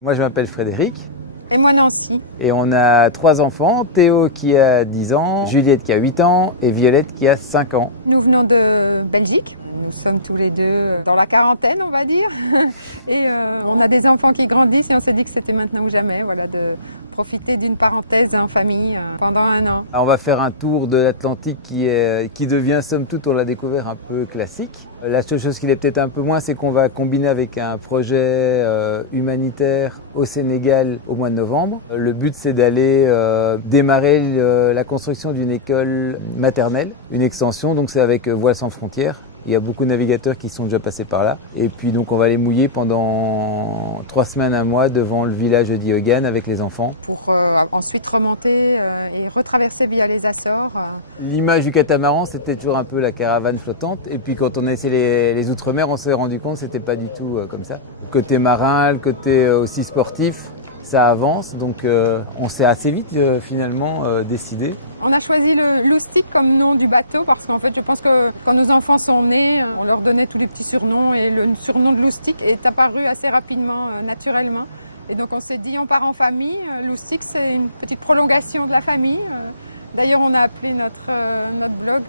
Moi, je m'appelle Frédéric. Et moi Nancy. Et on a 3 enfants, Théo qui a 10 ans, Juliette qui a 8 ans et Violette qui a 5 ans. Nous venons de Belgique. Nous sommes tous les deux dans la quarantaine, on va dire. Et on a des enfants qui grandissent et on s'est dit que c'était maintenant ou jamais, voilà, de profiter d'une parenthèse en famille pendant 1 an. On va faire un tour de l'Atlantique qui devient, somme toute, on l'a découvert, un peu classique. La seule chose qui l'est peut-être un peu moins, c'est qu'on va combiner avec un projet humanitaire au Sénégal au mois de novembre. Le but, c'est d'aller démarrer la construction d'une école maternelle, une extension, donc c'est avec Voile sans frontières. Il y a beaucoup de navigateurs qui sont déjà passés par là. Et puis donc on va les mouiller pendant 3 semaines, 1 mois devant le village de Diogane avec les enfants. Pour ensuite remonter et retraverser via les Açores. L'image du catamaran, c'était toujours un peu la caravane flottante. Et puis quand on a essayé les Outre-mer, on s'est rendu compte que c'était pas du tout comme ça. Le côté marin, le côté aussi sportif, ça avance. Donc on s'est assez vite finalement décidé. On a choisi le Loustic comme nom du bateau parce qu'en fait je pense que quand nos enfants sont nés, on leur donnait tous les petits surnoms et le surnom de Loustic est apparu assez rapidement, naturellement. Et donc on s'est dit on part en famille, Loustic c'est une petite prolongation de la famille. D'ailleurs on a appelé notre blog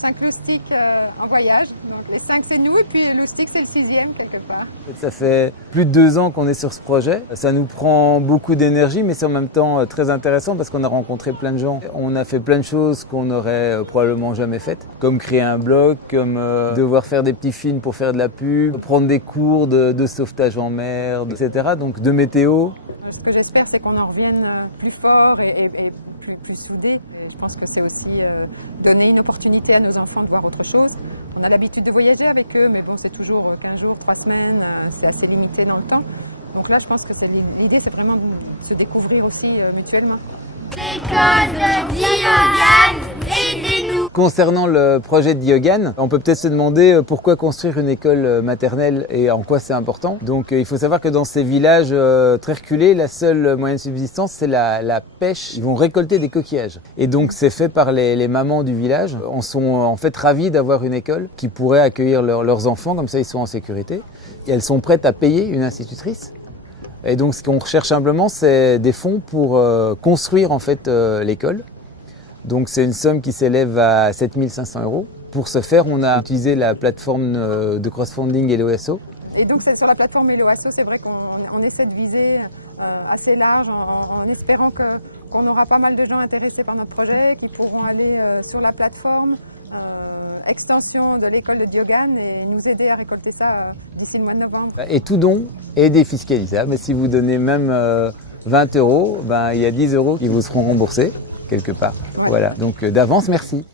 5 Loustics en voyage. Donc les 5 c'est nous et puis Loustic c'est le 6e quelque part. Ça fait plus de 2 ans qu'on est sur ce projet. Ça nous prend beaucoup d'énergie mais c'est en même temps très intéressant parce qu'on a rencontré plein de gens. On a fait plein de choses qu'on n'aurait probablement jamais faites. Comme créer un blog, comme devoir faire des petits films pour faire de la pub, prendre des cours de sauvetage en mer, etc. Donc de météo. Ce que j'espère c'est qu'on en revienne plus fort et plus soudés. Je pense que c'est aussi donner une opportunité à nos enfants de voir autre chose. On a l'habitude de voyager avec eux, mais bon, c'est toujours 15 jours, 3 semaines, c'est assez limité dans le temps. Donc là, je pense que l'idée, c'est vraiment de se découvrir aussi mutuellement. L'école de Diogane, aidez-nous! Concernant le projet de Diogane, on peut peut-être se demander pourquoi construire une école maternelle et en quoi c'est important. Donc il faut savoir que dans ces villages très reculés, la seule moyen de subsistance c'est la pêche. Ils vont récolter des coquillages. Et donc c'est fait par les mamans du village. On sont en fait ravis d'avoir une école qui pourrait accueillir leurs enfants, comme ça ils sont en sécurité. Et elles sont prêtes à payer une institutrice. Et donc ce qu'on recherche simplement c'est des fonds pour construire en fait l'école. Donc c'est une somme qui s'élève à 7 500 €. Pour ce faire, on a utilisé la plateforme de crowdfunding Helloasso. Et donc c'est sur la plateforme Helloasso, c'est vrai qu'on essaie de viser assez large en espérant qu'on aura pas mal de gens intéressés par notre projet, qui pourront aller sur la plateforme extension de l'école de Diogane et nous aider à récolter ça d'ici le mois de novembre. Et tout don est défiscalisable. Mais si vous donnez même 20 €, il y a 10 € qui vous seront remboursés quelque part. Ouais. Voilà. Donc d'avance, merci.